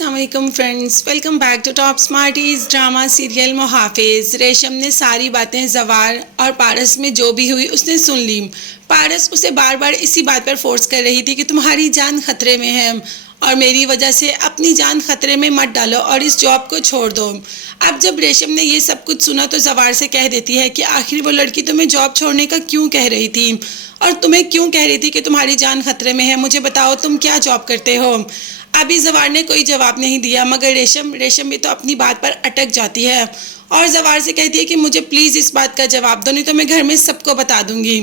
अस्सलाम वालेकुम friends, welcome back to top smarties drama serial Muhafiz. Resham ने सारी बातें जवार और पारस में जो भी हुई उसने सुन ली। पारस उसे बार बार इसी बात पर फोर्स कर रही थी कि तुम्हारी जान खतरे में है और मेरी वजह से अपनी जान खतरे में मत डालो और इस जॉब को छोड़ दो। अब जब रेशम ने ये सब कुछ सुना तो जवार से कह देती है कि आखिर वो लड़की तुम्हें जॉब छोड़ने का क्यों कह रही थी और तुम्हें क्यों कह रही थी कि तुम्हारी जान खतरे में है। मुझे बताओ तुम क्या जॉब करते हो। अभी जवार ने कोई जवाब नहीं दिया मगर रेशम भी तो अपनी बात पर अटक जाती है और जवार से कहती है कि मुझे प्लीज़ इस बात का जवाब दो, नहीं तो मैं घर में सबको बता दूंगी।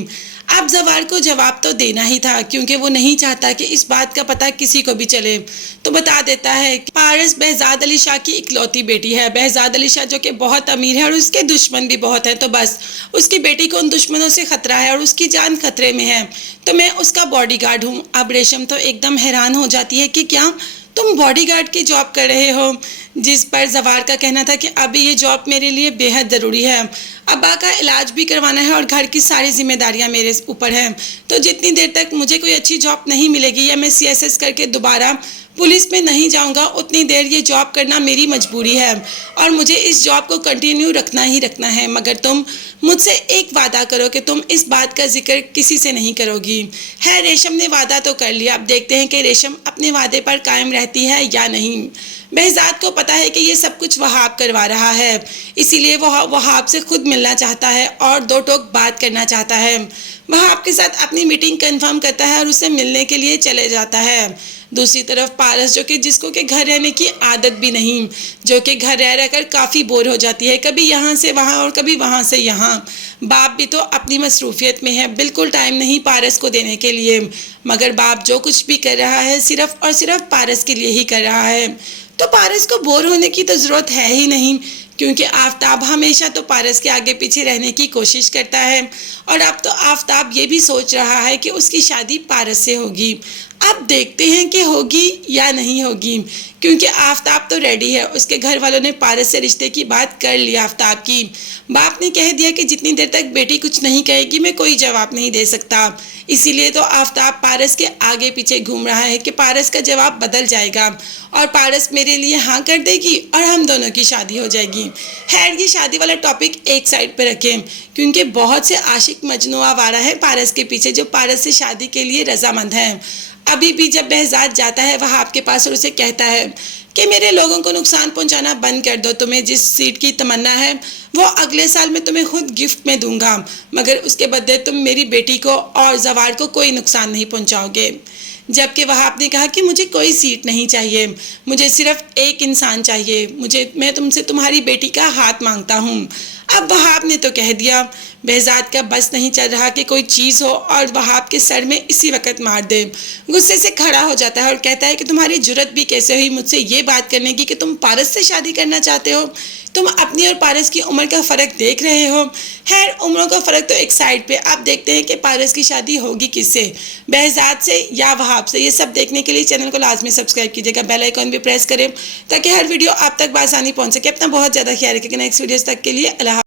अब जवार को जवाब तो देना ही था क्योंकि वो नहीं चाहता कि इस बात का पता किसी को भी चले। तो बता देता है कि पारस behzad अली शाह की इकलौती बेटी है। behzad अली शाह जो कि बहुत अमीर है और उसके दुश्मन भी बहुत हैं, तो बस उसकी बेटी को उन दुश्मनों से खतरा है और उसकी जान खतरे में है, तो मैं उसका बॉडीगार्ड हूँ। अब रेशम तो एकदम हैरान हो जाती है कि क्या तुम बॉडीगार्ड की जॉब कर रहे हो, जिस पर जवार का कहना था कि अभी ये जॉब मेरे लिए बेहद ज़रूरी है। अब्बा का इलाज भी करवाना है और घर की सारी जिम्मेदारियां मेरे ऊपर हैं, तो जितनी देर तक मुझे कोई अच्छी जॉब नहीं मिलेगी या मैं सीएसएस करके दोबारा पुलिस में नहीं जाऊंगा उतनी देर ये जॉब करना मेरी मजबूरी है और मुझे इस जॉब को कंटिन्यू रखना ही रखना है। मगर तुम मुझसे एक वादा करो कि तुम इस बात का जिक्र किसी से नहीं करोगी। है रेशम ने वादा तो कर लिया, अब देखते हैं कि रेशम अपने वादे पर कायम रहती है या नहीं। behzad को पता है कि ये सब कुछ वहाब करवा रहा है, इसीलिए वह वहाब से खुद मिलना चाहता है और दो टोक बात करना चाहता है। वहाब के साथ अपनी मीटिंग कंफर्म करता है और उससे मिलने के लिए चले जाता है। दूसरी तरफ पारस जो कि जिसको कि घर रहने की आदत भी नहीं, जो कि घर रह रहकर काफ़ी बोर हो जाती है, कभी यहाँ से वहाँ और कभी वहाँ से यहाँ। बाप भी तो अपनी मसरूफियत में है, बिल्कुल टाइम नहीं पारस को देने के लिए, मगर बाप जो कुछ भी कर रहा है सिर्फ और सिर्फ पारस के लिए ही कर रहा है। तो पारस को बोर होने की तो ज़रूरत है ही नहीं क्योंकि आफताब हमेशा तो पारस के आगे पीछे रहने की कोशिश करता है और अब तो आफताब ये भी सोच रहा है कि उसकी शादी पारस से होगी। अब देखते हैं कि होगी या नहीं होगी, क्योंकि आफताब तो रेडी है। उसके घर वालों ने पारस से रिश्ते की बात कर ली आफताब की। बाप ने कह दिया कि जितनी देर तक बेटी कुछ नहीं कहेगी मैं कोई जवाब नहीं दे सकता, इसीलिए तो आफताब पारस के आगे पीछे घूम रहा है कि पारस का जवाब बदल जाएगा और पारस मेरे लिए हाँ कर देगी और हम दोनों की शादी हो जाएगी। खैर ये शादी वाला टॉपिक एक साइड पे रखें क्योंकि बहुत से आशिक मजनू आवारा है पारस के पीछे जो पारस से शादी के लिए रजामंद हैं। अभी भी जब behzad जाता है वहाब के पास और उसे कहता है कि मेरे लोगों को नुकसान पहुंचाना बंद कर दो, तुम्हें जिस सीट की तमन्ना है वो अगले साल मैं तुम्हें खुद गिफ्ट में दूंगा, मगर उसके बदले तुम मेरी बेटी को और जवार को कोई नुकसान नहीं पहुंचाओगे। जबकि वहाब ने कहा कि मुझे कोई सीट नहीं चाहिए, मुझे सिर्फ एक इंसान चाहिए, मैं तुमसे तुम्हारी बेटी का हाथ मांगता हूँ। अब वहाब ने तो कह दिया। behzad का बस नहीं चल रहा कि कोई चीज़ हो और वहाब के सर में इसी वक्त मार दे। गुस्से से खड़ा हो जाता है और कहता है कि तुम्हारी जुर्रत भी कैसे हुई मुझसे ये बात करने की कि तुम पारस से शादी करना चाहते हो। तुम अपनी और पारस की उम्र का फ़र्क देख रहे हो। खैर उम्रों का फ़र्क तो एक साइड पे, आप देखते हैं कि पारस की शादी होगी किससे, behzad से या वहाब से। ये सब देखने के लिए चैनल को लाजमी सब्सक्राइब कीजिएगा, बेल आइकॉन भी प्रेस करें ताकि हर वीडियो आप तक बआसानी पहुंच सके। अपना बहुत ज़्यादा ख्याल रखिएगा। नेक्स्ट वीडियोस तक के लिए अल्लाह।